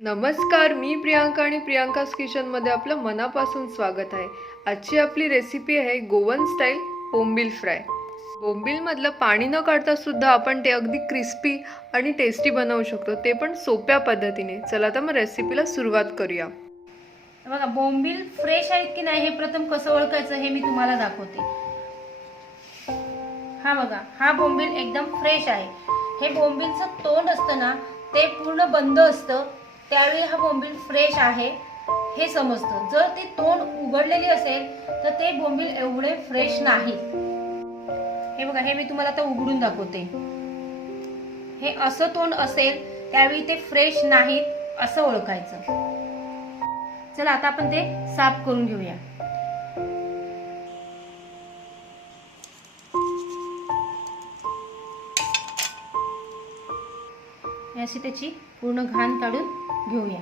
नमस्कार, मी प्रियांका आणि प्रियांकाज किचनमध्ये आपलं मनापासून स्वागत आहे. आजची आपली रेसिपी आहे गोवन स्टाईल बोंबील फ्राय. बोंबीलमधलं पाणी न काढता सुद्धा आपण ते अगदी क्रिस्पी आणि टेस्टी बनवू शकतो, ते पण सोप्या पद्धतीने. चला तर मग रेसिपीला सुरुवात करूया. बघा, बोंबील फ्रेश आहेत की नाही हे प्रथम कसं ओळखायचं हे मी तुम्हाला दाखवते. हा बघा, हा बोंबील एकदम फ्रेश आहे. हे बोंबीलचं तोंड असतं ना, ते पूर्ण बंद असतं, त्यावेळी हा बोंबील फ्रेश आहे हे समजतं. जर ते तोंड उघडलेली असेल तर ते बोंबील एवढे फ्रेश नाहीत. हे बघा, हे मी तुम्हाला आता उघडून दाखवते. हे असं तोंड असेल त्यावेळी ते फ्रेश नाहीत असं ओळखायचं. चला आता आपण ते साफ करून घेऊया. अशी त्याची पूर्ण घाण काढून घेऊया.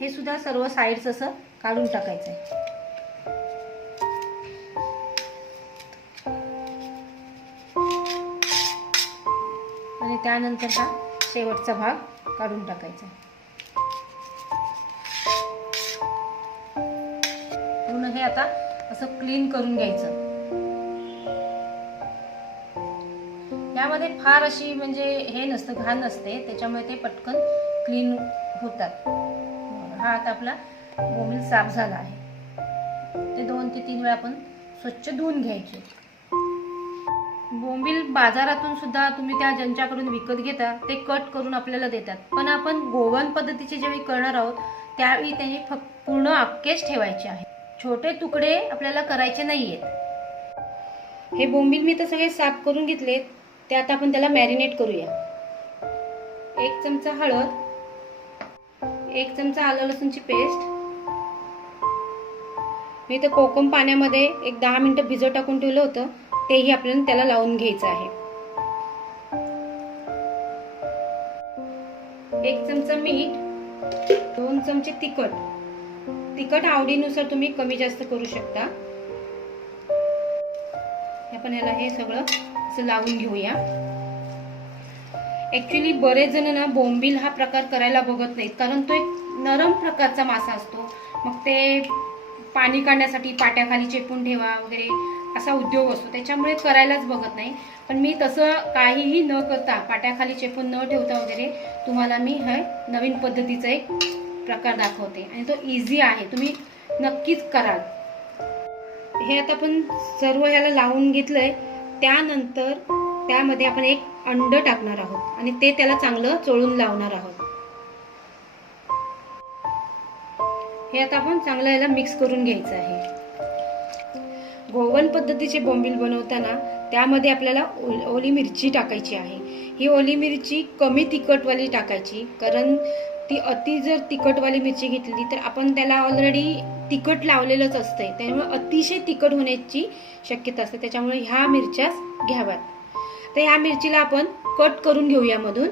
हे सुद्धा सर्व साइड्स असं काढून टाकायचं आहे. आणि त्यानंतर हा शेवटचा भाग काढून टाकायचा. पूर्ण हे आता असं क्लीन करून घ्यायचं. यामध्ये फार अशी म्हणजे हे नसतं, घाण नसते, त्याच्यामुळे ते पटकन क्लीन होतात. हा आता आपला बोंबील साफ झाला आहे. ते 2 ते 3 वेळा आपण स्वच्छ धुवून घ्यायचे. बोंबील बाजारातून सुद्धा तुम्ही त्या ज्यांच्याकडून विकत घेता ते कट करून आपल्याला देतात, पण आपण गोवन पद्धतीचे ज्यावेळी करणार आहोत त्यावेळी त्यांनी फक्त पूर्ण अख्खेच ठेवायचे आहे. छोटे तुकडे आपल्याला करायचे नाहीयेत. हे बोंबील मी तर सगळे साफ करून घेतलेत. ते आता आपण त्याला मॅरिनेट करूया. 1 चमचा हळद, 1 चमचा आलं लसूणची पेस्ट. मी तर कोकम पाण्यामध्ये एक 10 मिनिटं भिजत टाकून ठेवलं होतं, तेही आपल्याला त्याला लावून घ्यायचं आहे. 1 चमचा मीठ, 2 चमचे तिखट. तिखट आवडीनुसार तुम्ही कमी जास्त करू शकता. आपण याला हे सगळं असं लावून घेऊया. ऍक्च्युली बरेच जण ना बोंबील हा प्रकार करायला बघत नाहीत, कारण तो एक नरम प्रकारचा मासा असतो. मग ते पाणी काढण्यासाठी पाट्याखाली चेपून ठेवा वगैरे असा उद्योग असतो, त्याच्यामुळे करायलाच बघत नाही. पण मी तसं काहीही न करता, पाट्याखाली चेपून न ठेवता वगैरे तुम्हाला मी हा नवीन पद्धतीचा एक प्रकार दाखवते आणि तो इझी आहे, तुम्ही नक्कीच कराल. हे आता आपण सर्व ह्याला लावून घेतलंय. त्यानंतर त्यामध्ये आपण एक अंड टाकणार आहोत आणि ते त्याला चांगलं चोळून लावणार आहोत. हे आता आपण चांगलं याला मिक्स करून घ्यायचं आहे. गोवन पद्धतीचे बोंबील बनवताना त्यामध्ये आपल्याला ओली मिरची टाकायची आहे. ही ओली मिरची कमी तिखटवाली टाकायची, कारण ती अति जर तिखटवाली मिरची घेतली तर आपण त्याला ऑलरेडी तिखट लावलेलंच असतंय, त्यामुळे अतिशय तिखट होण्याची शक्यता असते. त्याच्यामुळे ह्या मिरच्याच घ्याव्यात. तर ह्या मिरचीला आपण कट करून घेऊया मधून.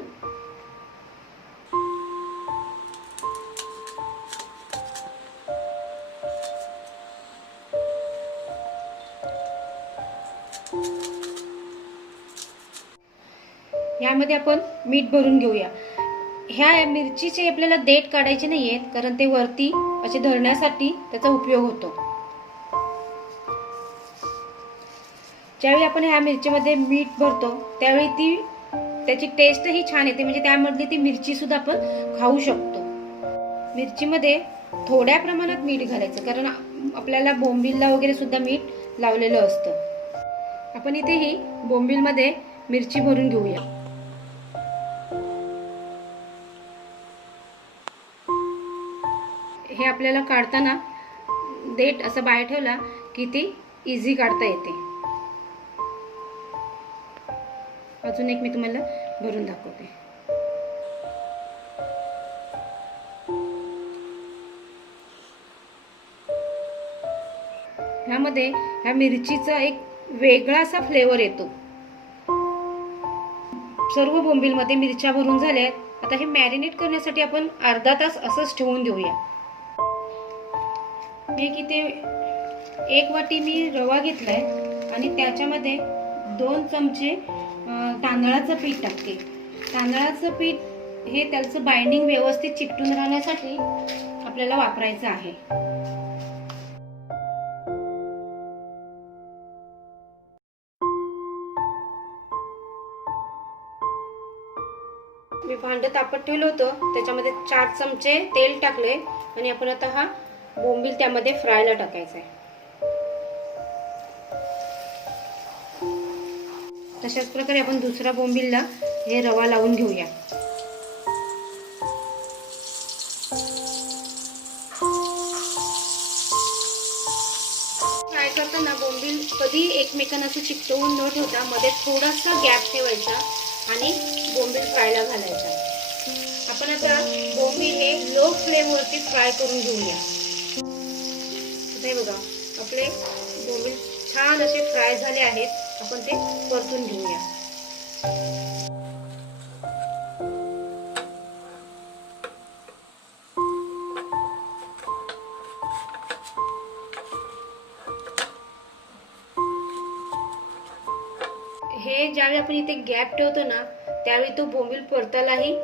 यामध्ये आपण मीठ भरून घेऊया. ह्या मिरचीचे आपल्याला देठ काढायचे नाहीयेत, कारण ते वरती असे धरण्यासाठी त्याचा उपयोग होतो. ज्यावेळी आपण ह्या मिरचीमध्ये मीठ भरतो त्यावेळी त्याची टेस्ट ही छान येते, म्हणजे त्यामधली ती मिरची सुद्धा आपण खाऊ शकतो. मिरचीमध्ये थोड्या प्रमाणात मीठ घालायचं, कारण आपल्याला बोंबीलला वगैरे सुद्धा मीठ लावलेलं असतं. आपण इथेही बोंबीलमध्ये मिरची भरून घेऊया. हे आपल्याला काढताना देठ असं बाहेर ठेवला की ती इझी काढता येते. अजून एक मी तुम्हाला भरून दाखवते. ह्यामध्ये ह्या मिरचीचा एक वेगळा असा फ्लेवर येतो. सर्व बोंबीलमध्ये मिरच्या भरून झाल्यात. आता हे मॅरिनेट करण्यासाठी आपण अर्धा तास असंच ठेवून देऊया. हे किती 1 वाटी मी रवा घेतलाय आणि त्याच्यामध्ये 2 चमचे तांदळाचं पीठ टाकते. तांदळाचं पीठ हे त्याचं बाइंडिंग व्यवस्थित चिकटून राहण्यासाठी आपल्याला वापरायचं आहे. मी भांडं तापत ठेवलं होतं, त्याच्यामध्ये 4 चमचे तेल टाकले आणि आपण आता हा बोंबील त्यामध्ये फ्रायला टाकायचा आहे. तशाच प्रकारे आपण दुसरा बोंबीलला हे रवा लावून घेऊया. फ्राय करताना बोंबील कधी एकमेकांना असं चिकटवून न ठेवता मध्ये थोडासा गॅप ठेवायचा आणि बोंबील फ्रायला घालायचा. आपण आता बोंबील हे लो फ्लेम वरती फ्राय करून घेऊया. हे बघा, आपले बोंबील छान असे फ्राय झाले आहेत. आपण ते परतून घेऊया. हे ज्यावेळी आपण इथे गॅप ठेवतो ना, त्यावेळी तो बोंबील परतायलाही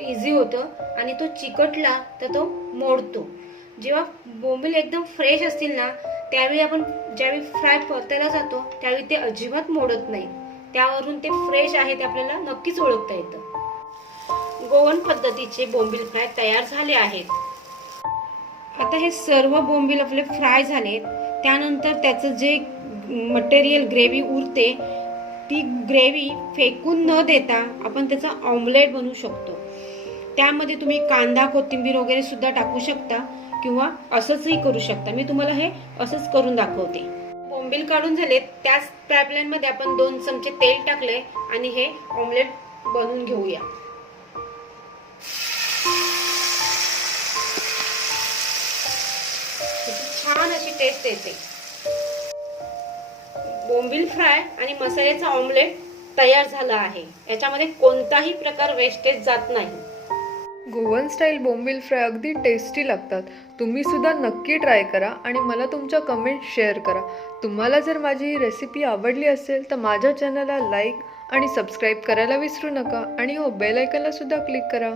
इझी होतं आणि तो चिकटला तर तो मोडतो. जेव्हा बोंबील एकदम फ्रेश असतील ना, त्यावेळी आपण ज्यावेळी फ्राय परतायला जातो त्यावेळी ते अजिबात मोडत नाही. त्यावरून ते फ्रेश आहे ते आपल्याला नक्कीच ओळखता येतं. गोवन पद्धतीचे बोंबील फ्राय तयार झाले आहेत. आता हे सर्व बोंबील आपले फ्राय झालेत. त्यानंतर त्याचं जे मटेरियल ग्रेव्ही उरते, ती ग्रेव्ही फेकून न देता आपण त्याचा ऑमलेट बनवू शकतो. त्यामध्ये तुम्ही कांदा, कोथिंबीर वगैरे सुद्धा टाकू शकता किंवा असंचही करू शकता. मी तुम्हाला हे असंच करून दाखवते. बोंबील काढून झाले, त्याच फ्रायपॅन मध्ये आपण 2 चमचे तेल टाकले आणि हे ऑमलेट बनवून घेऊया. छान अशी टेस्ट येते. बोंबील फ्राय आणि मसाल्याचा ऑमलेट तयार झाला आहे. याच्यामध्ये कोणताही प्रकार वेस्टेज जात नाही. गोवन स्टाईल बोंबील फ्राय अगदी टेस्टी लागतात. तुम्ही सुद्धा नक्की ट्राय करा आणि मला तुमच्या कमेंट शेअर करा. तुम्हाला जर माझी ही रेसिपी आवडली असेल तर माझ्या चॅनलला लाईक आणि सबस्क्राईब करायला विसरू नका आणि हो बेल आयकॉनला सुद्धा क्लिक करा.